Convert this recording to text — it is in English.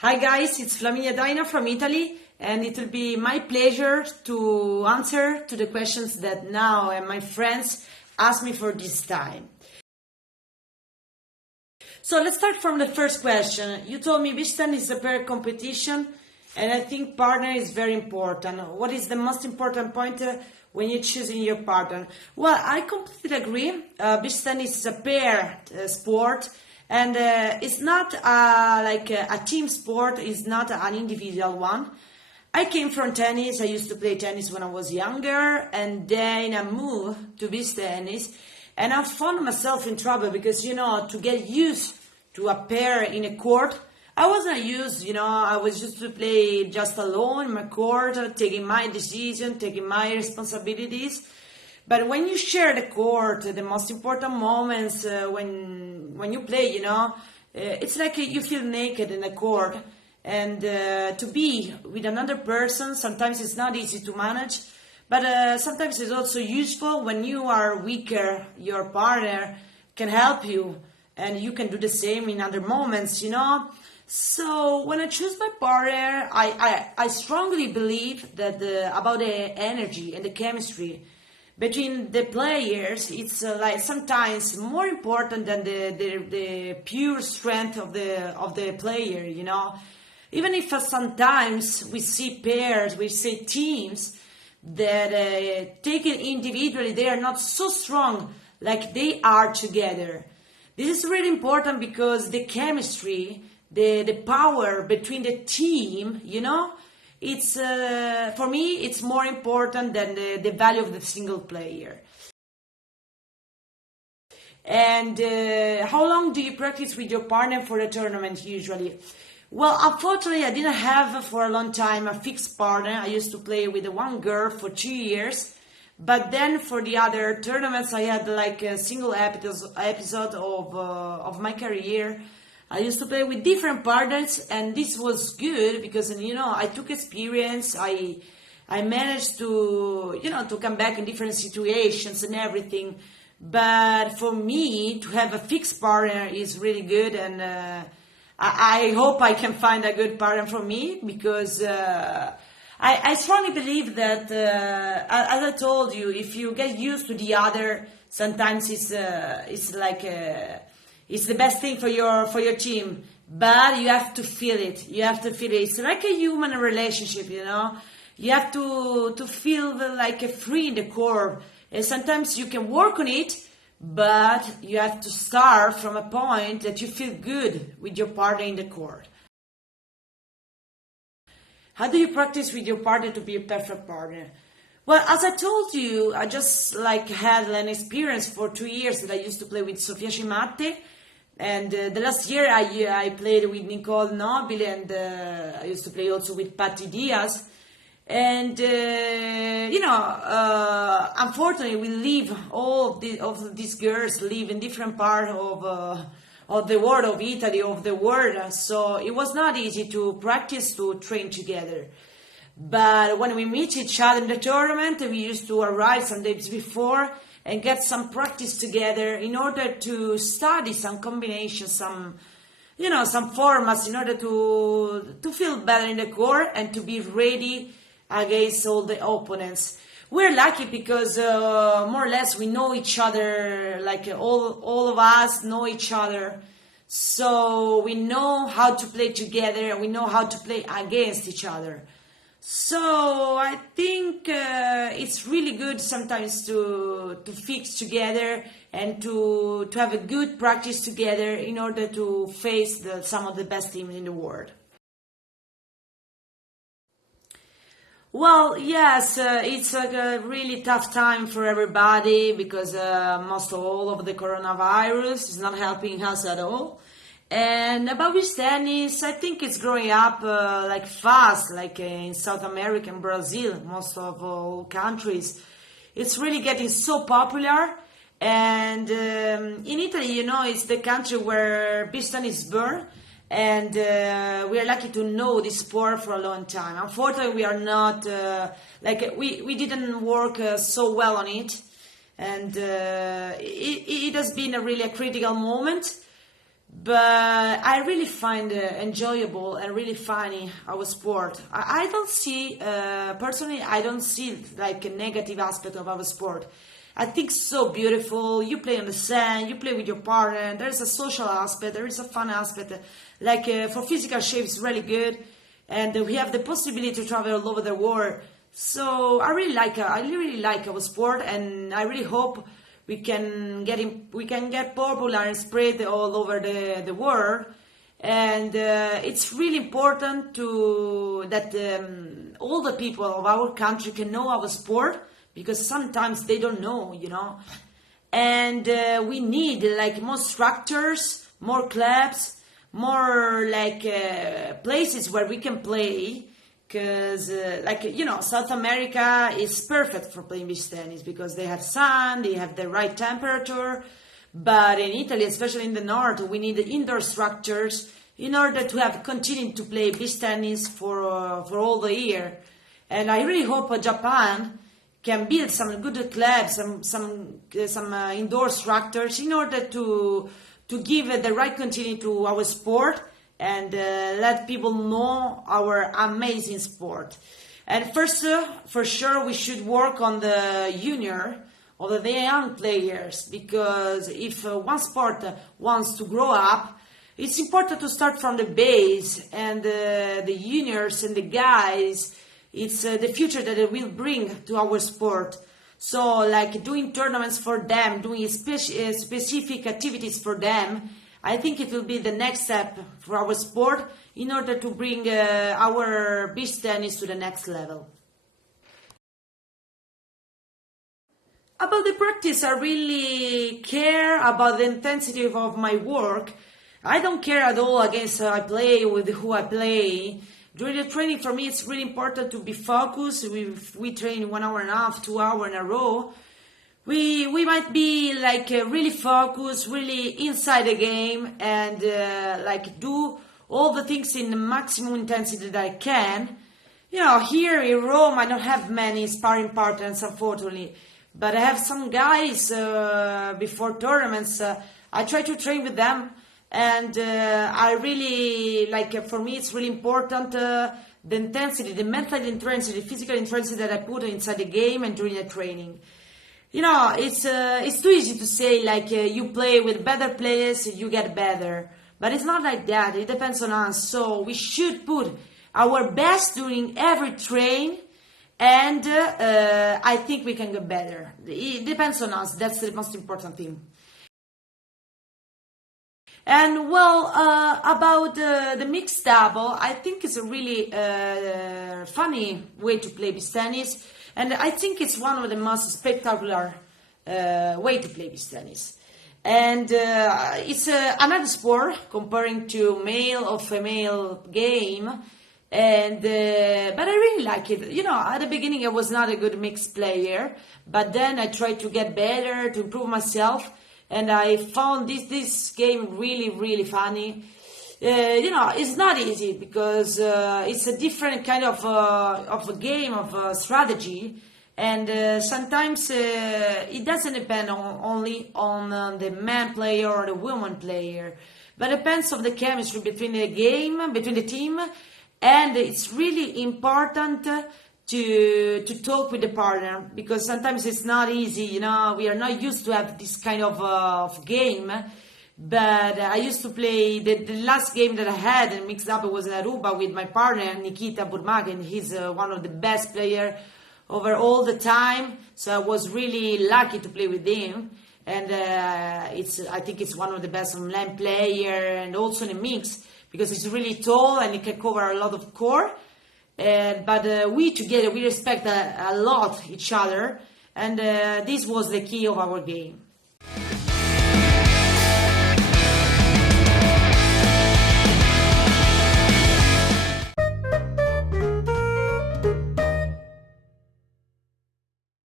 Hi guys, it's Flaminia Daina from Italy, and it will be my pleasure to answer to the questions that now and my friends ask me for this time. So let's start from the first question. You told me beach tennis is a pair competition, and I think partner is very important. What is the most important point when you're choosing your partner? Well, I completely agree. Beach tennis is a pair sport. And it's not like a team sport, it's not an individual one. I came from tennis, I used to play tennis when I was younger, and then I moved to beach tennis, and I found myself in trouble because, to get used to a pair in a court, I wasn't used, I was used to play just alone in my court, taking my decision, taking my responsibilities. But when you share the court, the most important moments when you play, it's like you feel naked in the court. And to be with another person, sometimes it's not easy to manage. But sometimes it's also useful when you are weaker, your partner can help you. And you can do the same in other moments, So when I choose my partner, I strongly believe that about the energy and the chemistry between the players, it's like sometimes more important than the pure strength of the player, Even if sometimes we see pairs, we see teams that taken individually, they are not so strong like they are together. This is really important because the chemistry, the power between the team, it's for me it's more important than the value of the single player. And how long do you practice with your partner for a tournament usually? Well, unfortunately I didn't have for a long time a fixed partner. I used to play with one girl for 2 years, but then for the other tournaments I had like a single episode of my career. I used to play with different partners, and this was good because, I took experience. I managed to, to come back in different situations and everything. But for me, to have a fixed partner is really good, and I hope I can find a good partner for me because I strongly believe that, as I told you, if you get used to the other, sometimes it's like it's the best thing for your team, but you have to feel it. It's like a human relationship, You have to feel like free in the core. And sometimes you can work on it, but you have to start from a point that you feel good with your partner in the court. How do you practice with your partner to be a perfect partner? Well, as I told you, I just had an experience for 2 years that I used to play with Sofia Cimate. And the last year I played with Nicole Nobile, and I used to play also with Patti Diaz. And, unfortunately we live, all of these girls live in different parts of the world, of Italy, of the world. So it was not easy to practice, to train together. But when we meet each other in the tournament, we used to arrive some days before and get some practice together in order to study some combinations, some formats in order to feel better in the court and to be ready against all the opponents. We're lucky because more or less we know each other, all of us know each other. So we know how to play together, we know how to play against each other. So I think it's really good sometimes to fix together and to have a good practice together in order to face some of the best teams in the world. Well, yes, it's a really tough time for everybody because most of all of the coronavirus is not helping us at all. And about beach tennis, I think it's growing up fast, in South America and Brazil, most of all countries. It's really getting so popular. And in Italy, it's the country where beach tennis is born. And we are lucky to know this sport for a long time. Unfortunately, we are not, we didn't work so well on it. and it has been really a critical moment. But I really find enjoyable and really funny our sport. I don't see, personally, I don't see like a negative aspect of our sport. I think it's so beautiful. You play on the sand, you play with your partner. There's a social aspect, there is a fun aspect. Like for physical shape, it's really good. And we have the possibility to travel all over the world. So I really like our sport, and I really hope we can get popular and spread all over the world. And it's really important that all the people of our country can know our sport, because sometimes they don't know, And we need like more structures, more clubs, more like places where we can play. Because, South America is perfect for playing beach tennis because they have sun, they have the right temperature. But in Italy, especially in the north, we need indoor structures in order to continue to play beach tennis for all the year. And I really hope Japan can build some good clubs, some indoor structures in order to give the right continuity to our sport, and let people know our amazing sport. And first, for sure, we should work on the junior or the young players, because if one sport wants to grow up, it's important to start from the base, and the juniors and the guys, it's the future that it will bring to our sport. So like doing tournaments for them, doing specific activities for them, I think it will be the next step for our sport in order to bring our beach tennis to the next level. About the practice, I really care about the intensity of my work. I don't care at all against I play with who I play. During the training, for me, it's really important to be focused. We train 1 hour and a half, 2 hours in a row. We might be like really focused, really inside the game, and do all the things in the maximum intensity that I can. Here in Rome, I don't have many sparring partners, unfortunately, but I have some guys before tournaments. I try to train with them, and I really for me, it's really important the intensity, the mental intensity, the physical intensity that I put inside the game and during the training. It's too easy to say you play with better players, you get better. But it's not like that. It depends on us. So we should put our best during every train, and I think we can get better. It depends on us. That's the most important thing. And about the mixed double, I think it's a really funny way to play beach tennis. And I think it's one of the most spectacular way to play beach tennis. And it's another sport comparing to male or female game. And but I really like it. At the beginning I was not a good mixed player, but then I tried to get better, to improve myself, and I found this game really, really funny. It's not easy because it's a different kind of a game, of strategy, and sometimes it doesn't depend only on the man player or the woman player, but depends on the chemistry between the game, between the team, and it's really important to talk with the partner, because sometimes it's not easy. We are not used to have this kind of game. But I used to play, the last game that I had in mixed up was in Aruba with my partner, Nikita Burmakin. He's one of the best players over all the time. So I was really lucky to play with him. And I think it's one of the best online player, and also in a mix, because he's really tall and he can cover a lot of court. But we together, we respect a lot each other. And this was the key of our game.